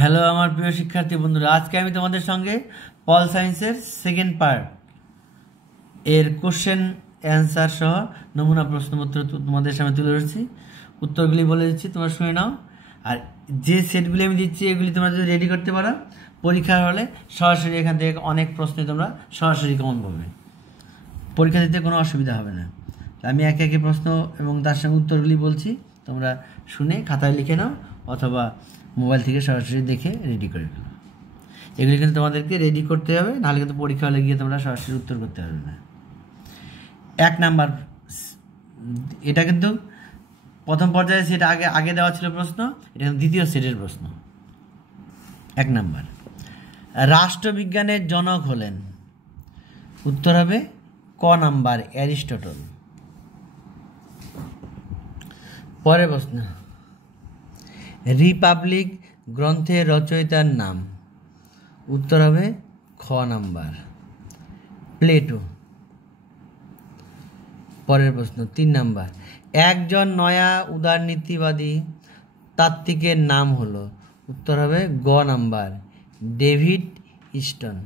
Hello আমার প্রিয় শিক্ষার্থী বন্ধুরা, আজকে আমি তোমাদের সঙ্গে পল সায়েন্সের সেকেন্ড পার্ট এর কোশ্চেন অ্যান্সার সহ নমুনা প্রশ্নপত্র তোমাদের সামনে তুলে ধরছি। উত্তরগুলি বলে দিচ্ছি, তোমরা শুনে নাও। আর যে সেটগুলি আমি দিচ্ছি এগুলি তোমরা যদি রেডি করতে পারো, পরীক্ষার হলে সরাসরি এখান থেকে অনেক প্রশ্নে তোমরা সরাসরি কমন পাবে, পরীক্ষা দিতে কোনো অসুবিধা হবে না। আমি একে একে প্রশ্ন এবং তার সঙ্গে উত্তরগুলি বলছি, তোমরা শুনে খাতায় লিখে নাও অথবা মোবাইল থেকে সরাসরি দেখে রেডি করে ফেলো। এগুলি কিন্তু তোমাদেরকে রেডি করতে হবে, নাহলে কিন্তু পরীক্ষা হলে গিয়ে তোমরা সরাসরি উত্তর করতে পারবে না। 1 নাম্বার, এটা কিন্তু প্রথম পর্যায়ে সেটা আগে দেওয়া ছিল প্রশ্ন, এটা কিন্তু দ্বিতীয় সেটের প্রশ্ন। 1 নাম্বার, রাষ্ট্রবিজ্ঞানের জনক হলেন? উত্তর হবে ক নাম্বার, অ্যারিস্টটল। পরের প্রশ্ন, রিপাবলিক গ্রন্থের রচয়িতার নাম? উত্তর হবে খ নাম্বার, প্লেটো। পরের প্রশ্ন 3 নাম্বার, একজন নয়া উদারনীতিবাদী তাত্ত্বিকের নাম হলো? উত্তর হবে গ নাম্বার, ডেভিড ইস্টন।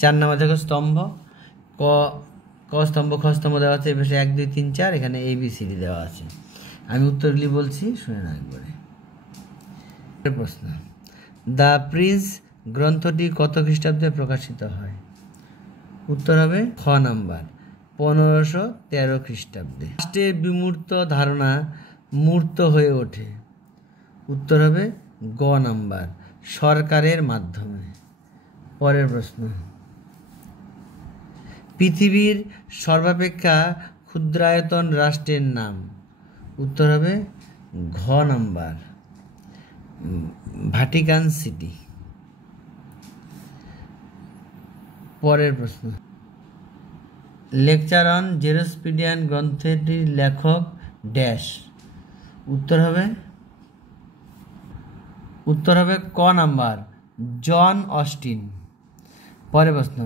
4 নাম্বার দেখো স্তম্ভ, ক স্তম্ভ খ স্তম্ভ দেওয়া আছে, এবার 1 2 3 4 এখানে ABCD দেওয়া আছে। আমি উত্তরগুলি বলছি, শুনে না একবারে। প্রশ্ন, দ্য প্রিন্স গ্রন্থটি কত খ্রিস্টাব্দে প্রকাশিত হয়? উত্তর হবে খ নাম্বার, 1513 খ্রিস্টাব্দে। রাষ্ট্রের বিমূর্ত ধারণা মূর্ত হয়ে ওঠে? উত্তর হবে গ নাম্বার, সরকারের মাধ্যমে। পরের প্রশ্ন, পৃথিবীর সর্বাপেক্ষা ক্ষুদ্রায়তন রাষ্ট্রের নাম? উত্তর হবে ঘ নাম্বার, ভ্যাটিকান সিটি। পরের প্রশ্ন, লেকচার অন জেরোস্পিডিয়ান গ্রন্থটির লেখক ড্যাশ? উত্তর হবে ক নাম্বার, জন অস্টিন। পরের প্রশ্ন,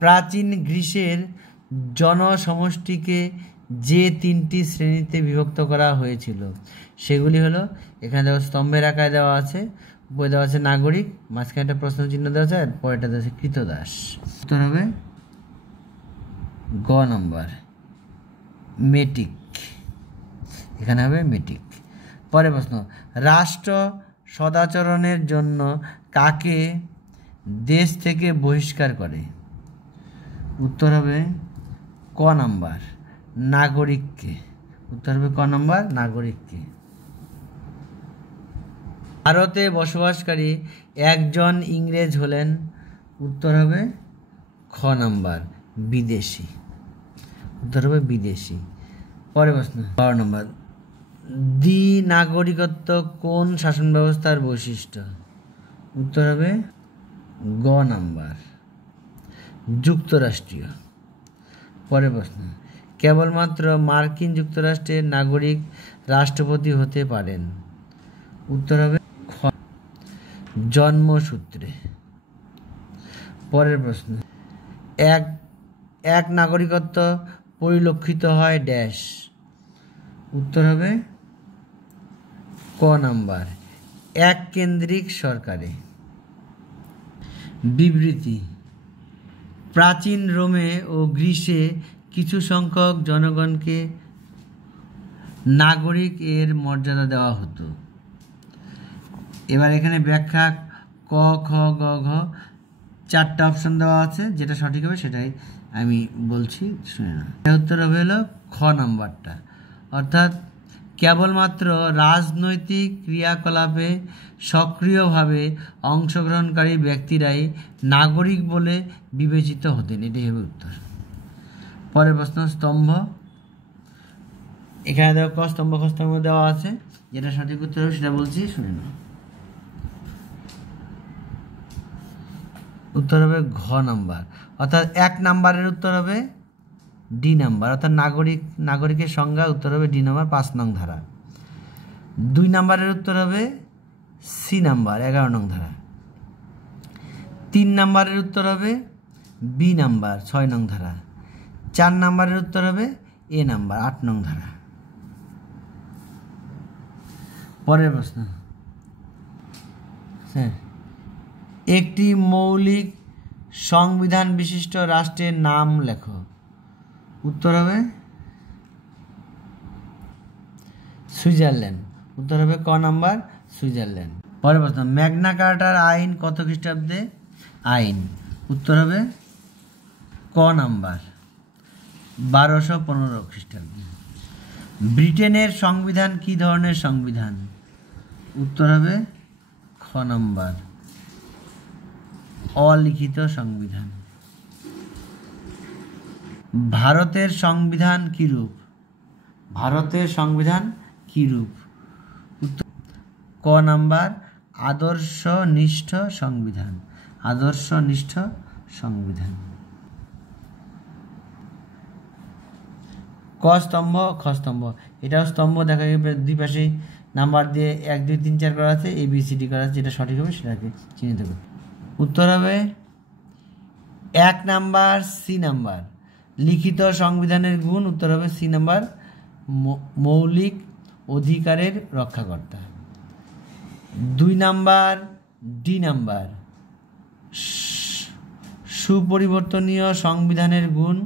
প্রাচীন গ্রিসের জনসমষ্টিকে যে 3টি শ্রেণীতে বিভক্ত করা হয়েছিল সেগুলি হলো? এখানে দেখো স্তম্ভের আকারে দেওয়া আছে, উপরে দেওয়া আছে নাগরিক, মাঝখানে একটা প্রশ্ন চিহ্ন দেওয়া আছে, আর পরেরটা দেওয়া আছে কৃতদাস। উত্তর হবে গ নাম্বার, মেটিক। এখানে হবে মেটিক। পরের প্রশ্ন, রাষ্ট্র সদাচরণের জন্য কাকে দেশ থেকে বহিষ্কার করে? উত্তর হবে ক নাম্বার, নাগরিককে। উত্তর হবে ক নাম্বার, নাগরিককে। ভারতে বসবাসকারী একজন ইংরেজ হলেন? উত্তর হবে খ নাম্বার, বিদেশি। উত্তর হবে বিদেশি। পরের প্রশ্ন 12 নম্বর, দ্বি নাগরিকত্ব কোন শাসন ব্যবস্থার বৈশিষ্ট্য? উত্তর হবে গ নাম্বার, যুক্তরাষ্ট্রীয়। পরের প্রশ্ন, কেবলমাত্র মার্কিন যুক্তরাষ্ট্রের নাগরিক রাষ্ট্রপতি হতে পারেন? উত্তর হবে খ, জন্মসূত্রে। পরের প্রশ্ন, এক নাগরিকত্ব পরিলক্ষিত হয় ড্যাশ? উত্তর হবে ক নাম্বার, এক কেন্দ্রিক সরকারে। বিবৃতি, প্রাচীন রোমে ও গ্রিসে কিছু সংখ্যক জনগণকে নাগরিক এর মর্যাদা দেওয়া হতো। এবার এখানে ব্যাখ্যা ক খ গ ঘ 4টা অপশন দেওয়া আছে, যেটা সঠিক হবে সেটাই আমি বলছি, শুনে না। উত্তর হবে হলো খ নাম্বারটা, অর্থাৎ কেবলমাত্র রাজনৈতিক ক্রিয়াকলাপে সক্রিয়ভাবে অংশগ্রহণকারী ব্যক্তিরাই নাগরিক বলে বিবেচিত হতেন। এটাই হবে উত্তর। পরের প্রশ্ন, স্তম্ভ। এখানে দেখো ক স্তম্ভ খ স্তম্ভ দেওয়া আছে, যেটা সঠিক উত্তর হবে সেটা বলছি, শুনে না। উত্তর হবে ঘ নাম্বার, অর্থাৎ 1 নাম্বারের উত্তর হবে ডি নাম্বার, অর্থাৎ নাগরিকের সংজ্ঞা। উত্তর হবে ডি নাম্বার, 5 নং ধারা। 2 নাম্বারের উত্তর হবে সি নাম্বার, 11 নং ধারা। 3 নাম্বারের উত্তর হবে বি নাম্বার, 6 নং ধারা। 4 নাম্বারের উত্তর হবে এ নাম্বার, 8 নং ধারা। পরের প্রশ্ন, হ্যাঁ, একটি মৌলিক সংবিধান বিশিষ্ট রাষ্ট্রের নাম লেখো। উত্তর হবে সুইজারল্যান্ড। উত্তর হবে ক নাম্বার, সুইজারল্যান্ড। পরের প্রশ্ন, ম্যাগনা কার্টার আইন কত খ্রিস্টাব্দে আইন? উত্তর হবে ক নাম্বার, 1215 খ্রিস্টাব্দে। ব্রিটেনের সংবিধান কি ধরনের সংবিধান? উত্তর হবে খ নাম্বার, অলিখিত সংবিধান। ভারতের সংবিধান কিরূপ? ভারতের সংবিধান কিরূপ? উত্তর ক নাম্বার, আদর্শনিষ্ঠ সংবিধান। আদর্শনিষ্ঠ সংবিধান। ক স্তম্ভ খ স্তম্ভ, এটাও স্তম্ভ দেখা যাবে, দুই পাশেই নাম্বার দিয়ে 1 2 3 4 করা আছে, ABCD করা আছে, যেটা সঠিক হবে সেটাকে চিহ্নিত করবে। উত্তর হবে 1 নাম্বার, সি নাম্বার, লিখিত সংবিধানের গুণ। উত্তর হবে সি নাম্বার, মৌলিক অধিকারের রক্ষাকর্তা। 2 নাম্বার, ডি নাম্বার, সুপরিবর্তনীয় সংবিধানের গুণ।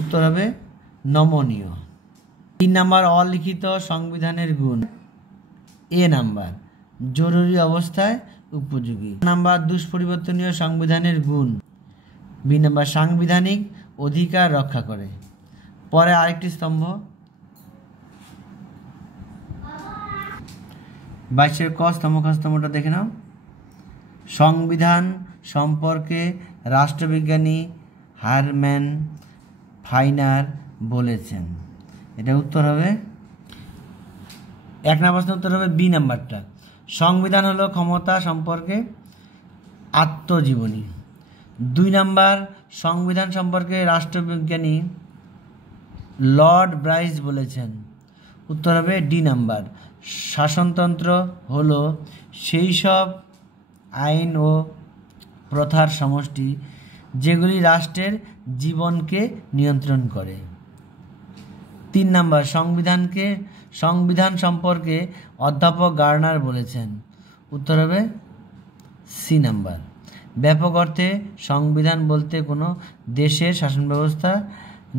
উত্তর হবে নমনীয়। 3 নাম্বার, অলিখিত সংবিধানের গুণ। এ নাম্বার, জরুরি অবস্থায় উপযোগী। নাম্বার, দুষ্পরিবর্তনীয় সংবিধানের গুণ। বি নাম্বার, সাংবিধানিক অধিকার রক্ষা করে। পরে আরেকটি স্তম্ভ 22 ক স্তম্ভ, খ স্তম্ভটা দেখে নাও। সংবিধান সম্পর্কে রাষ্ট্রবিজ্ঞানী হারম্যান ফাইনার বলেছেন। এটা উত্তর হবে 1 নাম্বার, উত্তর হবে বি নাম্বারটা। সংবিধান হলো ক্ষমতা সম্পর্কে আত্মজীবনী। 2 নাম্বার, সংবিধান সম্পর্কে রাষ্ট্রবিজ্ঞানী লর্ড ব্রাইস বলেছেন। উত্তর হবে ডি নাম্বার, শাসনতন্ত্র হলো সেই সব আইন ও প্রথার সমষ্টি যেগুলি রাষ্ট্রের জীবনকে নিয়ন্ত্রণ করে। 3 নাম্বার, সংবিধান সম্পর্কে অধ্যাপক গার্নার বলেছেন। উত্তর হবে সি নাম্বার, ব্যাপক অর্থে সংবিধান বলতে কোনো দেশের শাসন ব্যবস্থা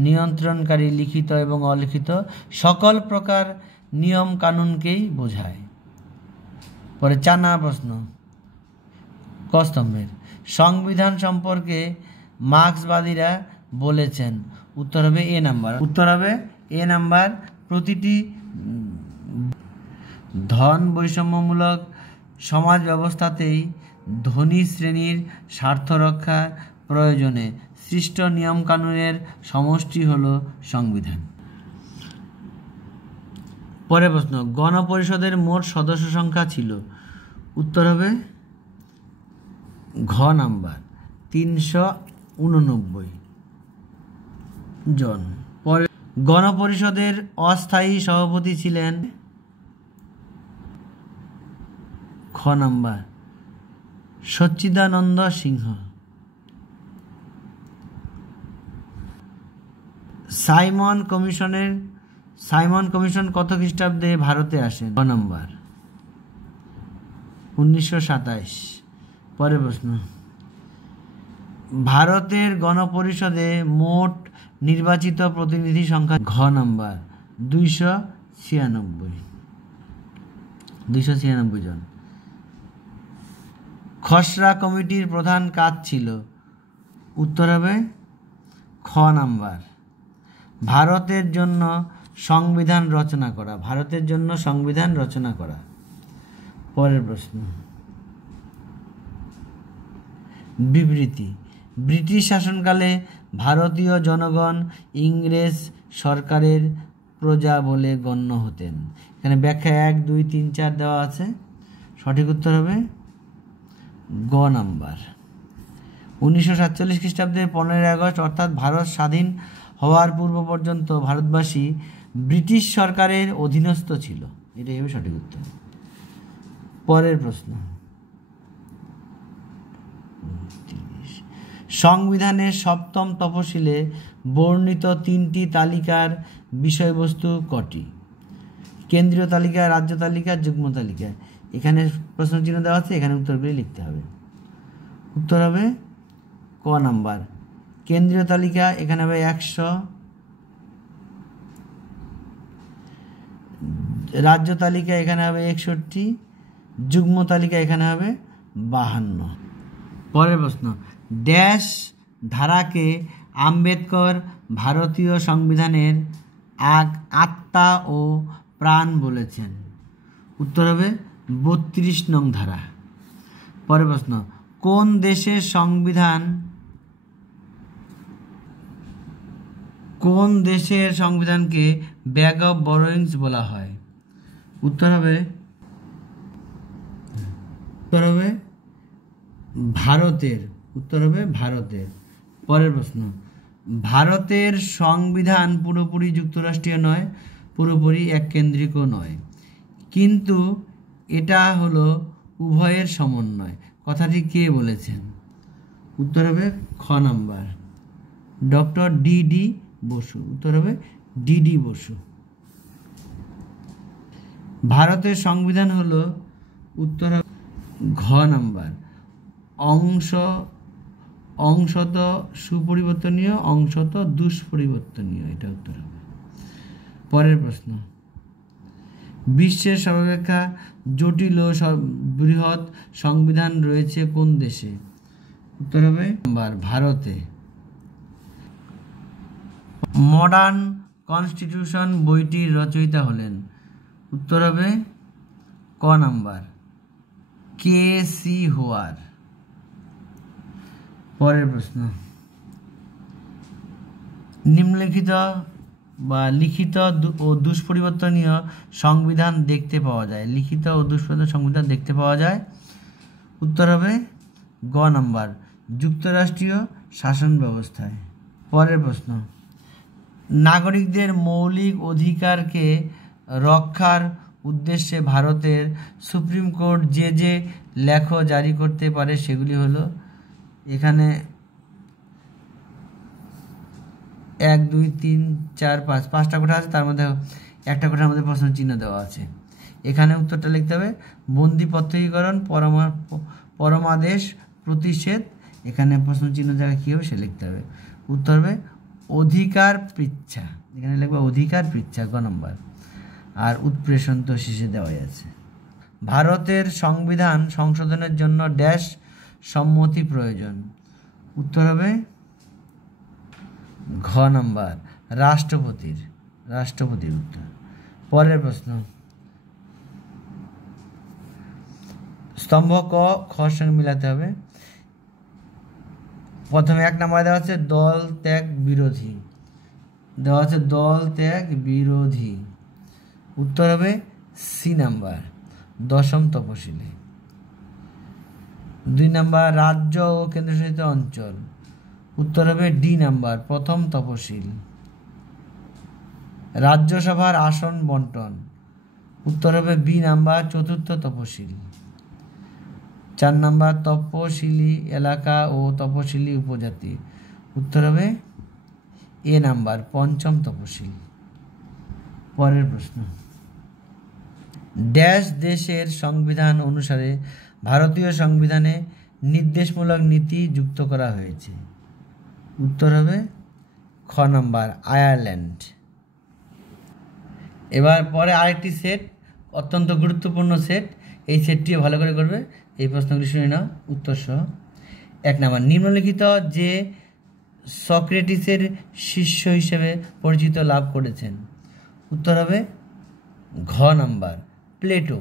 নিয়ন্ত্রণকারী লিখিত এবং অলিখিত সকল প্রকার নিয়ম কানুনকেই বোঝায়। পরে 4 নম্বর প্রশ্ন, ক স্তম্ভের, সংবিধান সম্পর্কে মার্ক্সবাদীরা বলেছেন। উত্তর হবে এ নাম্বার। উত্তর হবে এ নাম্বার, প্রতিটি ধন বৈষম্যমূলক সমাজ ব্যবস্থাতেই ধনী শ্রেণীর স্বার্থ রক্ষার প্রয়োজনে সৃষ্ট নিয়মকানুনের সমষ্টি হল সংবিধান। পরের প্রশ্ন, গণপরিষদের মোট সদস্য সংখ্যা ছিল। উত্তর হবে ঘ নাম্বার, 389 জন। পরে গণপরিষদের অস্থায়ী সভাপতি ছিলেন খ নাম্বার, সচ্চিদানন্দ সিংহ। সাইমন কমিশন কত খ্রিস্টাব্দে ভারতে আসেন? ক নাম্বার, 1927। পরের প্রশ্ন, ভারতের গণপরিষদে মোট নির্বাচিত প্রতিনিধি সংখ্যা? ঘ নাম্বার, 296 জন। খসড়া কমিটির প্রধান কাজ ছিল। উত্তর হবে খ নাম্বার, ভারতের জন্য সংবিধান রচনা করা। ভারতের জন্য সংবিধান রচনা করা। পরের প্রশ্ন, বিবৃতি, ব্রিটিশ শাসনকালে ভারতীয় জনগণ ইংরেজ সরকারের প্রজা বলে গণ্য হতেন। এখানে ব্যাখ্যা 1 2 3 4 দেওয়া আছে। সঠিক উত্তর হবে গ নাম্বার। 1947 খ্রিস্টাব্দে 15 আগস্ট অর্থাৎ ভারত স্বাধীন হওয়ার পূর্ব পর্যন্ত ভারতবাসী ব্রিটিশ সরকারের অধীনস্থ ছিল। এটাই হবে সঠিক উত্তর। পরের প্রশ্ন, সংবিধানের 7ম তফসিলে বর্ণিত 3টি তালিকার বিষয়বস্তু কটি? কেন্দ্রীয় তালিকা, রাজ্য তালিকা, যুগ্ম তালিকা। এখানে প্রশ্ন চিহ্ন দেওয়া আছে, এখানে উত্তরগুলি লিখতে হবে। উত্তর হবে ক নাম্বার। কেন্দ্রীয় তালিকা এখানে হবে 100, রাজ্য তালিকা এখানে হবে 61, যুগ্ম তালিকা এখানে হবে 52। পরের প্রশ্ন, ড্যাশ ধারাকে আম্বেদকর ভারতীয় সংবিধানের আত্মা ও প্রাণ বলেছেন? উত্তর হবে 32 নং ধারা। পরের প্রশ্ন, কোন দেশের সংবিধানকে ব্যাগ অফ বরোইংস বলা হয়? উত্তর হবে ভারতের। উত্তর হবে ভারতের। পরের প্রশ্ন, ভারতের সংবিধান পুরোপুরি যুক্তরাষ্ট্রীয় নয়, পুরোপুরি এককেন্দ্রিকও নয়, কিন্তু এটা হলো উভয়ের সমন্বয়। কথাটি কে বলেছেন? উত্তর হবে খ নাম্বার, ডক্টর ডি বসু। উত্তর হবে ডি বসু। ভারতের সংবিধান হলো উত্তর ঘ নাম্বার, অংশত সুপরিবর্তনীয়, অংশত দুষ্পরিবর্তনীয়। এটা উত্তর হবে। পরের প্রশ্ন, বিশ্বের সর্বাপেক্ষা জটিল ও বৃহৎ সংবিধান রয়েছে কোন দেশে? উত্তর হবে নাম্বার ভারতে। মডার্ন কনস্টিটিউশন বইটির রচয়িতা হলেন? উত্তর হবে ক নাম্বার, কে.সি. হোয়ার। পরের প্রশ্ন, নিম্নলিখিত বা লিখিত ও দুষ্পরিবর্তনীয় সংবিধান দেখতে পাওয়া যায়? লিখিত ও দুষ্পরিবর্তনীয় সংবিধান দেখতে পাওয়া যায়? উত্তর হবে গ নাম্বার, যুক্তরাষ্ট্রীয় শাসন ব্যবস্থায়। পরের প্রশ্ন, নাগরিকদের মৌলিক অধিকারকে রক্ষার উদ্দেশ্যে ভারতের সুপ্রিম কোর্ট যে লেখ জারি করতে পারে সেগুলি হলো, এখানে 1, 2, 3, 4, 5 5টা কোঠা আছে, তার মধ্যে একটা কোঠার মধ্যে প্রশ্ন চিহ্ন দেওয়া আছে। এখানে উত্তরটা লিখতে হবে বন্দি প্রত্যক্ষীকরণ, পরমাদেশ, প্রতিষেধ। এখানে প্রশ্ন চিহ্ন জায়গায় কী হবে সে লিখতে হবে। উত্তর হবে অধিকার পৃচ্ছা। এখানে লিখবে অধিকার পৃচ্ছা, গ নম্বর। আর উৎপ্রেষণ তো শেষে দেওয়াই আছে। ভারতের সংবিধান সংশোধনের জন্য ড্যাশ সম্মতি প্রয়োজন? উত্তর হবে ঘ নাম্বার, রাষ্ট্রপতির উত্তর। পরের প্রশ্ন, স্তম্ভ ক খর সঙ্গে মিলাতে হবে। প্রথমে 1 নাম্বার দেওয়া আছে দল ত্যাগ বিরোধী, উত্তর হবে সি নাম্বার, 10ম তপশিলি। 2 নাম্বার রাজ্য ও কেন্দ্রশাসিত অঞ্চল, উত্তর হবে ডি নাম্বার, 1ম তপশিল। রাজ্যসভার আসন বন্টন, উত্তর হবে বি নাম্বার, 4র্থ তপশিল। 4 নাম্বার তপশিলি এলাকা ও তপশিলি উপজাতি, উত্তর হবে এ নাম্বার, 5ম তপশিল। পরের প্রশ্ন, ড্যাশ দেশের সংবিধান অনুসারে ভারতীয় সংবিধানে নির্দেশমূলক নীতি যুক্ত করা হয়েছে? উত্তর হবে খ নাম্বার, আয়ারল্যান্ড। এবার পরে আরেকটি সেট, অত্যন্ত গুরুত্বপূর্ণ সেট, এই সেটটিও ভালো করে করবে। এই প্রশ্নগুলি শুনে নাও উত্তর সহ। 1 নাম্বার, নিম্নলিখিত যে সক্রেটিসের শিষ্য হিসেবে পরিচিত লাভ করেছেন? উত্তর হবে ঘ নাম্বার, প্লেটো।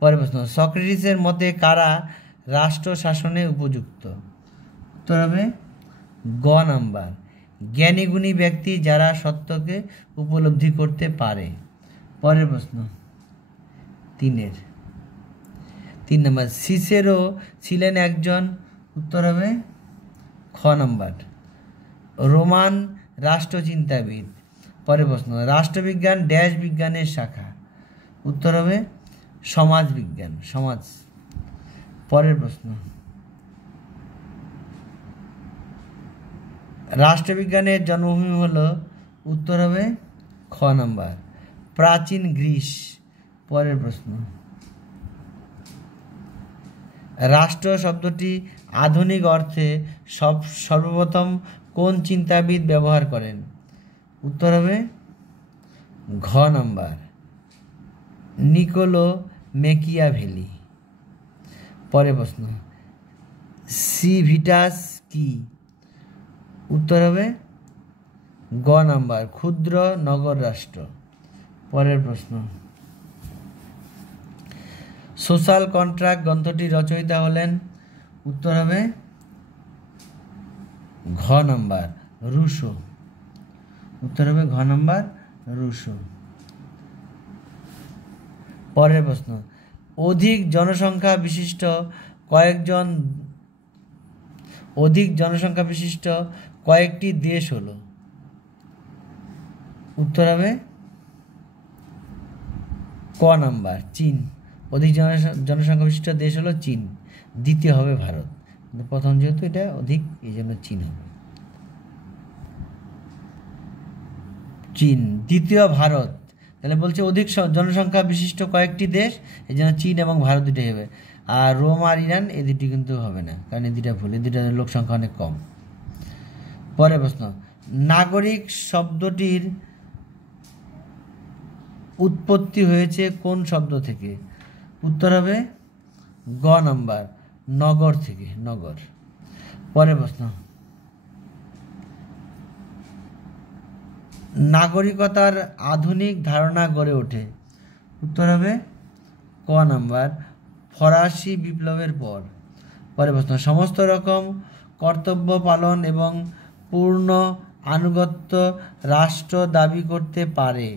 পরের প্রশ্ন, সক্রেটিসের মতে কারা রাষ্ট্র শাসনে উপযুক্ত? উত্তর হবে গ নাম্বার, জ্ঞানীগুণী ব্যক্তি যারা সত্যকে উপলব্ধি করতে পারে। পরের প্রশ্ন 3 নাম্বার, সিসেরো ছিলেন একজন, উত্তর হবে খ নাম্বার, রোমান রাষ্ট্রচিন্তাবিদ। পরের প্রশ্ন, রাষ্ট্রবিজ্ঞান ড্যাশ বিজ্ঞানের শাখা? উত্তর হবে সমাজবিজ্ঞান, সমাজ। পরের প্রশ্ন, রাষ্ট্রবিজ্ঞানের জন্মভূমি হলো? উত্তর হবে খ নাম্বার, প্রাচীন গ্রিস। পরের প্রশ্ন, রাষ্ট্র শব্দটি আধুনিক অর্থে সর্বপ্রথম কোন চিন্তাবিদ ব্যবহার করেন? উত্তর হবে ঘ নাম্বার, নিকোলো ম্যাকিয়াভেলি। পরের প্রশ্ন, সিভিটাস কি? উত্তর হবে গ নাম্বার, ক্ষুদ্র নগর রাষ্ট্র। পরের প্রশ্ন, সোশ্যাল কন্ট্রাক্ট গ্রন্থটি রচয়িতা হলেন? উত্তর হবে ঘ নাম্বার, রুশো। উত্তর হবে ঘ নাম্বার, রুশো। পরের প্রশ্ন, অধিক জনসংখ্যা বিশিষ্ট কয়েকটি দেশ হলো? উত্তর হবে ক নাম্বার, চীন। অধিক জনসংখ্যা বিশিষ্ট দেশ হলো চীন, দ্বিতীয় হবে ভারত, প্রথম যেহেতু এটা অধিক এই জন্য চীন হবে। চীন, দ্বিতীয় ভারত, তাহলে বলছে অধিক জনসংখ্যা বিশিষ্ট কয়েকটি দেশ, এই জন্য চীন এবং ভারত দুটোই হবে। আর রোম আর ইরান এই দুটি কিন্তু হবে না, কারণ এই দুটা ভুল, এই দুটার লোক সংখ্যা অনেক কম। পরের প্রশ্ন, নাগরিক শব্দটির উৎপত্তি হয়েছে কোন শব্দ থেকে? উত্তর হবে গ নাম্বার, নগর থেকে, নগর। পরের প্রশ্ন, নাগরিকতার আধুনিক ধারণা গড়ে ওঠে? উত্তর হবে ক নাম্বার, ফরাসি বিপ্লবের পর। পরের প্রশ্ন, সমস্ত রকম কর্তব্য পালন এবং পূর্ণ আনুগত্য রাষ্ট্র দাবি করতে পারে?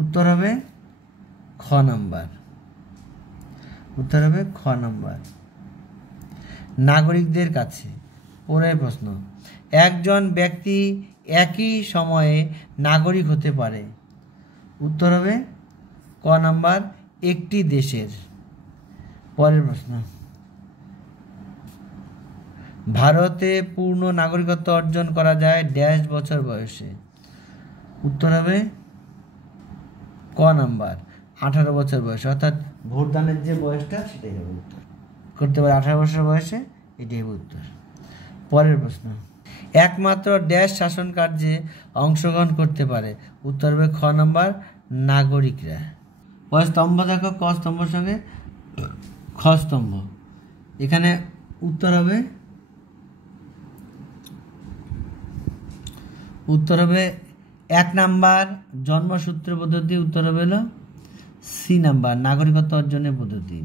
উত্তর হবে খ নাম্বার, উত্তর হবে খ নাম্বার, নাগরিকদের কাছে। পরের প্রশ্ন, একজন ব্যক্তি একই সময়ে নাগরিক হতে পারে? উত্তর হবে ক নাম্বার, একটি দেশের। পরের প্রশ্ন, ভারতে পূর্ণ নাগরিকত্ব অর্জন করা যায় ড্যাশ বছর বয়সে? উত্তর হবে ক নাম্বার, 18 বছর বয়সে, অর্থাৎ ভোটদানের যে বয়সটা সেটাই হবে উত্তর, করতে পারে 18 বছর বয়সে, এটাই হবে উত্তর। পরের প্রশ্ন, একমাত্র ড্যাশ শাসন কার্যে অংশগ্রহণ করতে পারে? উত্তর হবে খ নাম্বার, নাগরিকরা। পরের স্তম্ভ দেখো, ক স্তম্ভের সঙ্গে খ স্তম্ভ, এখানে উত্তর হবে এক নাম্বার, জন্মসূত্র পদ্ধতি। উত্তর হবে হলো সি নাম্বার, নাগরিকত্ব অর্জনের পদ্ধতি।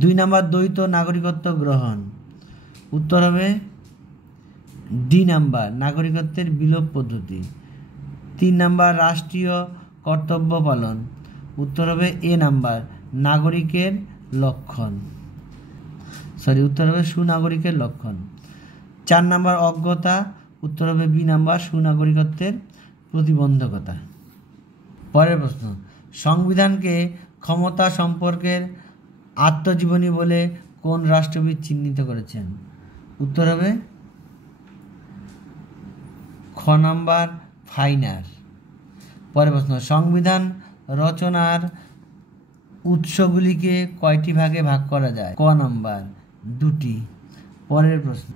2 নাম্বার, দ্বৈত নাগরিকত্ব গ্রহণ। উত্তর হবে ডি নাম্বার, নাগরিকত্বের বিলোপ পদ্ধতি। 3 নাম্বার, রাষ্ট্রীয় কর্তব্য পালন। উত্তর হবে এ নাম্বার, নাগরিকের লক্ষণ, উত্তর হবে সুনাগরিকের লক্ষণ। 4 নাম্বার, অজ্ঞতা। উত্তর হবে বি নাম্বার, সুনাগরিকত্বের প্রতিবন্ধকতা। পরের প্রশ্ন, সংবিধানকে ক্ষমতা সম্পর্কের আত্মজীবনী বলে কোন রাষ্ট্রবিদ চিহ্নিত করেছেন? উত্তর হবে খ নাম্বার, ফাইনার। পরের প্রশ্ন, সংবিধান রচনার উৎসগুলিকে কয়টি ভাগে ভাগ করা যায়? ক নাম্বার, 2টি। পরের প্রশ্ন,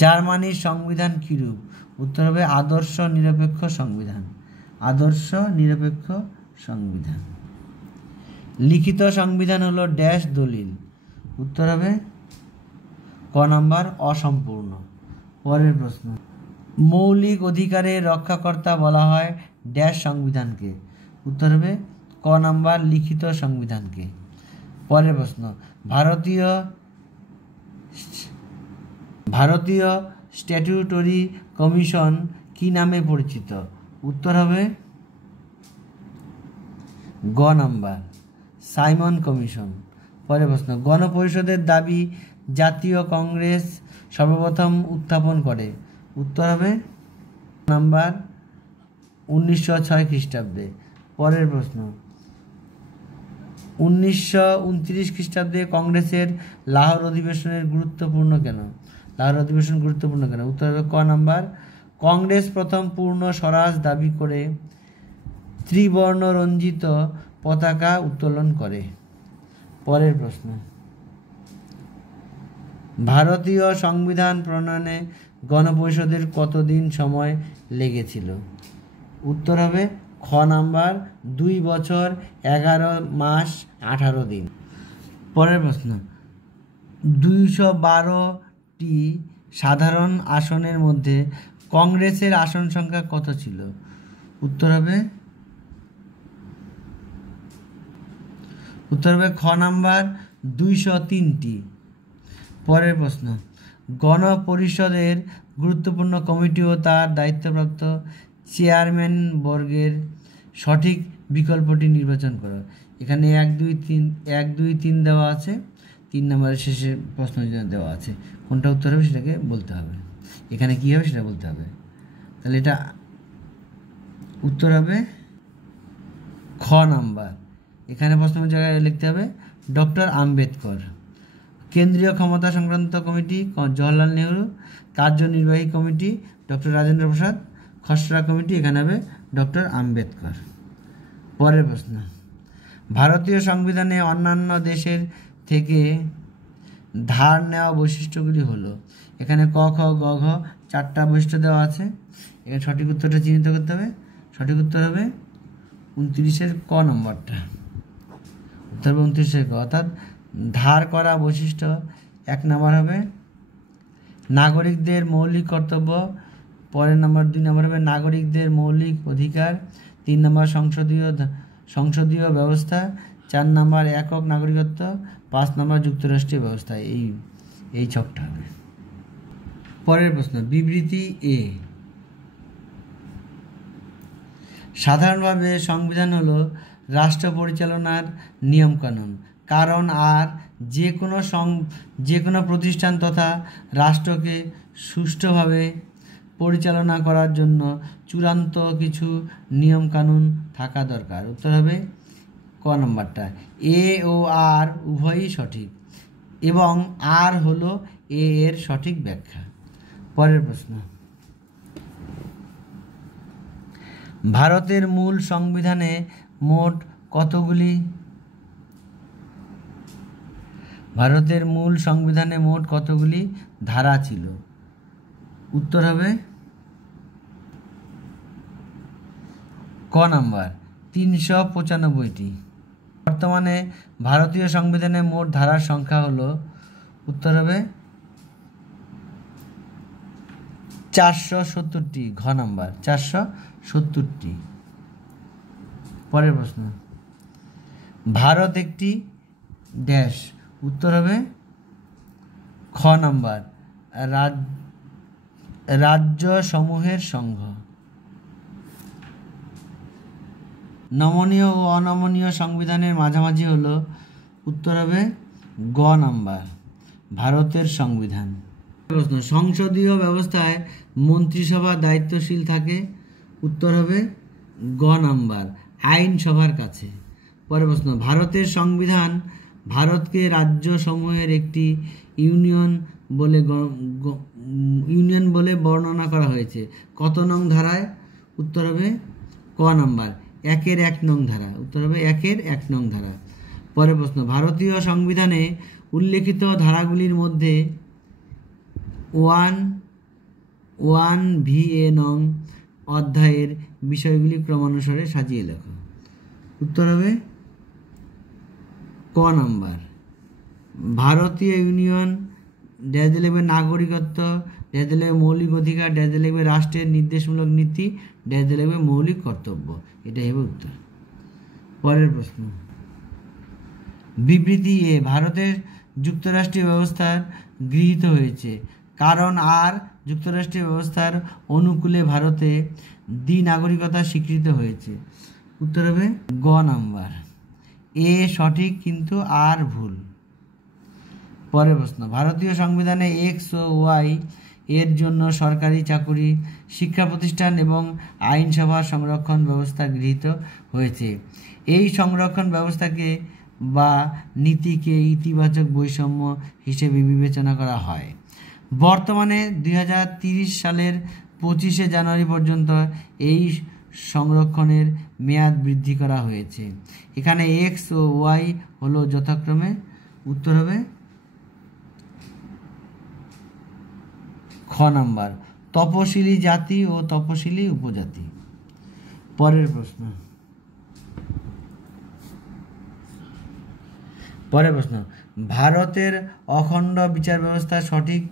জার্মানির সংবিধান কিরূপ? উত্তর হবে আদর্শ নিরপেক্ষ সংবিধান, আদর্শ নিরপেক্ষ সংবিধান। লিখিত সংবিধান হলো ড্যাশ দলিল? উত্তর হবে ক নাম্বার, অসম্পূর্ণ। পরের প্রশ্ন, মৌলিক অধিকারের রক্ষাকর্তা বলা হয় ড্যাশ সংবিধানকে? উত্তর হবে ক নাম্বার, লিখিত সংবিধানকে। পরের প্রশ্ন, ভারতীয় স্ট্যাটিউটরি কমিশন কি নামে পরিচিত? উত্তর হবে গ নাম্বার, সাইমন কমিশন। পরের প্রশ্ন, গণপরিষদের দাবি জাতীয় কংগ্রেস সর্বপ্রথম উত্থাপন করে? উত্তর হবে নাম্বার, 1906 খ্রিস্টাব্দে। পরের প্রশ্ন, 1929 খ্রিস্টাব্দে কংগ্রেসের লাহোর অধিবেশনের গুরুত্বপূর্ণ কেন? লাহোর অধিবেশন গুরুত্বপূর্ণ কেন? উত্তর হবে ক নাম্বার, কংগ্রেস প্রথম পূর্ণ স্বরাজ দাবি করে ত্রিবর্ণ রঞ্জিত পতাকা উত্তোলন করে? পরের প্রশ্ন, ভারতীয় সংবিধান প্রণয়নে গণপরিষদের কতদিন সময় লেগেছিল? উত্তর হবে খ নাম্বার 2 বছর 11 মাস 18 দিন। পরের প্রশ্ন, 212টি সাধারণ আসনের মধ্যে কংগ্রেসের আসন সংখ্যা কত ছিল? উত্তর হবে খ নাম্বার 203টি। পরের প্রশ্ন, গণপরিষদের গুরুত্বপূর্ণ কমিটি ও তার দায়িত্বপ্রাপ্ত চেয়ারম্যান বর্গের সঠিক বিকল্পটি নির্বাচন করো। এখানে 1 2 3 দেওয়া আছে, 3 নম্বরের শেষে প্রশ্ন দেওয়া আছে, কোনটা উত্তর হবে সেটাকে বলতে হবে। এখানে কী হবে সেটা বলতে হবে। তাহলে এটা উত্তর হবে খ নাম্বার। এখানে প্রশ্নের জায়গায় লিখতে হবে ডক্টর আম্বেদকর। কেন্দ্রীয় ক্ষমতা সংক্রান্ত কমিটি জওহরলাল নেহরু, কার্যনির্বাহী কমিটি ডক্টর রাজেন্দ্র প্রসাদ, খসড়া কমিটি এখানে হবে ডক্টর আম্বেদকর। পরের প্রশ্ন, ভারতীয় সংবিধানে অন্যান্য দেশের থেকে ধার নেওয়া বৈশিষ্ট্যগুলি হলো। এখানে ক খ গ ঘ 4টা বৈশিষ্ট্য দেওয়া আছে। এখানে সঠিক উত্তরটা চিহ্নিত করতে হবে। সঠিক উত্তর হবে 29-এর ক নম্বরটা। উত্তর হবে 29-এর ক, অর্থাৎ ধার করা বৈশিষ্ট্য 1 নম্বর হবে নাগরিকদের মৌলিক কর্তব্য, পরের নম্বর 2 নম্বর হবে নাগরিকদের মৌলিক অধিকার, 3 নম্বর সংসদীয় ব্যবস্থা, 4 নম্বর একক নাগরিকত্ব, 5 নম্বর যুক্তরাষ্ট্রীয় ব্যবস্থা। এই ছকটা হবে। পরের প্রশ্ন, বিবৃতি এ। সাধারণভাবে সংবিধান হলো রাষ্ট্র পরিচালনার নিয়মকানুন, কারণ আর যে কোনো প্রতিষ্ঠান তথা রাষ্ট্রকে সুষ্ঠুভাবে পরিচালনা করার জন্য চূড়ান্ত কিছু নিয়মকানুন থাকা দরকার। উত্তর হবে ক নম্বরটা। এ ও আর উভয়ই সঠিক এবং আর হলো এ এর সঠিক ব্যাখ্যা। পরের প্রশ্ন, ভারতের মূল সংবিধানে মোট কতগুলি ধারা ছিল? উত্তর হবে ক নাম্বার 395টি। বর্তমানে ভারতীয় সংবিধানে মোট ধারার সংখ্যা হলো, উত্তর হবে 470টি, ঘ নাম্বার 470টি। পরের প্রশ্ন, ভারত একটি ড্যাশ। উত্তর হবে খ নাম্বার রাজ্য সমূহের সংঘ। নমনীয় ও অনমনীয় সংবিধানের মাঝামাঝি হলো। উত্তর হবে গ নাম্বার ভারতের সংবিধান। প্রশ্ন, সংসদীয় ব্যবস্থায় মন্ত্রিসভা দায়িত্বশীল থাকে। উত্তর হবে গ নাম্বার আইনসভার কাছে। পরের প্রশ্ন, ভারতের সংবিধান ভারতকে রাজ্য সমূহের একটি ইউনিয়ন বলে বর্ণনা করা হয়েছে কত নং ধারায়? উত্তর হবে ক নাম্বার 1-এর 1 নং ধারা। উত্তর হবে 1-এর 1 নং ধারা। পরের প্রশ্ন, ভারতীয় সংবিধানে উল্লেখিত ধারাগুলির মধ্যে 1(1)(a) নং অধ্যায়ের বিষয়গুলি ক্রমানুসারে সাজিয়ে লেখো। উত্তর হবে ক নাম্বার ভারতীয় ইউনিয়ন, ড্যাশ দিয়ে লিখবে নাগরিকত্ব, ড্যাশ দিয়ে লিখবে মৌলিক অধিকার, ড্যাশ দিয়ে লিখবে রাষ্ট্রের নির্দেশমূলক নীতি, ড্যাশ দিয়ে লিখবে মৌলিক কর্তব্য। এটাই হবে উত্তর। পরের প্রশ্ন, বিবৃতি এ ভারতের যুক্তরাষ্ট্রীয় ব্যবস্থার গৃহীত হয়েছে কারণ আর যুক্তরাষ্ট্রীয় ব্যবস্থার অনুকূলে ভারতে দ্বিনাগরিকতা স্বীকৃত হয়েছে। উত্তর হবে গ নাম্বার এ সঠিক কিন্তু আর ভুল। পরের প্রশ্ন, ভারতীয় সংবিধানে এক্স ও ওয়াই এর জন্য সরকারি চাকুরি, শিক্ষা প্রতিষ্ঠান এবং আইনসভার সংরক্ষণ ব্যবস্থা গৃহীত হয়েছে। এই সংরক্ষণ ব্যবস্থাকে বা নীতিকে ইতিবাচক বৈষম্য হিসেবে বিবেচনা করা হয়। বর্তমানে 2030 সালের 25শে জানুয়ারি পর্যন্ত এই সংরক্ষণের মেয়াদ বৃদ্ধি করা হয়েছে। এখানে এক্স ও ওয়াই হলো যথাক্রমে, উত্তর হবে খ নাম্বার, তপশিলি জাতি ও তপশিলি উপজাতি। পরের প্রশ্ন, ভারতের অখণ্ড বিচার ব্যবস্থার সঠিক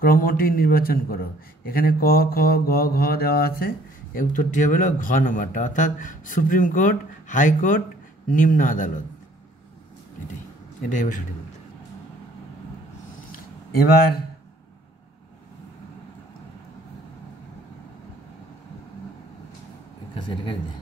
ক্রমটি নির্বাচন করো। এখানে ক, খ, গ, ঘ দেওয়া আছে। এর উত্তরটি হবে ঘ নম্বরটা, অর্থাৎ সুপ্রিম কোর্ট, হাইকোর্ট, নিম্ন আদালত। এটাই হবে সঠিক উত্তর। এবার এটা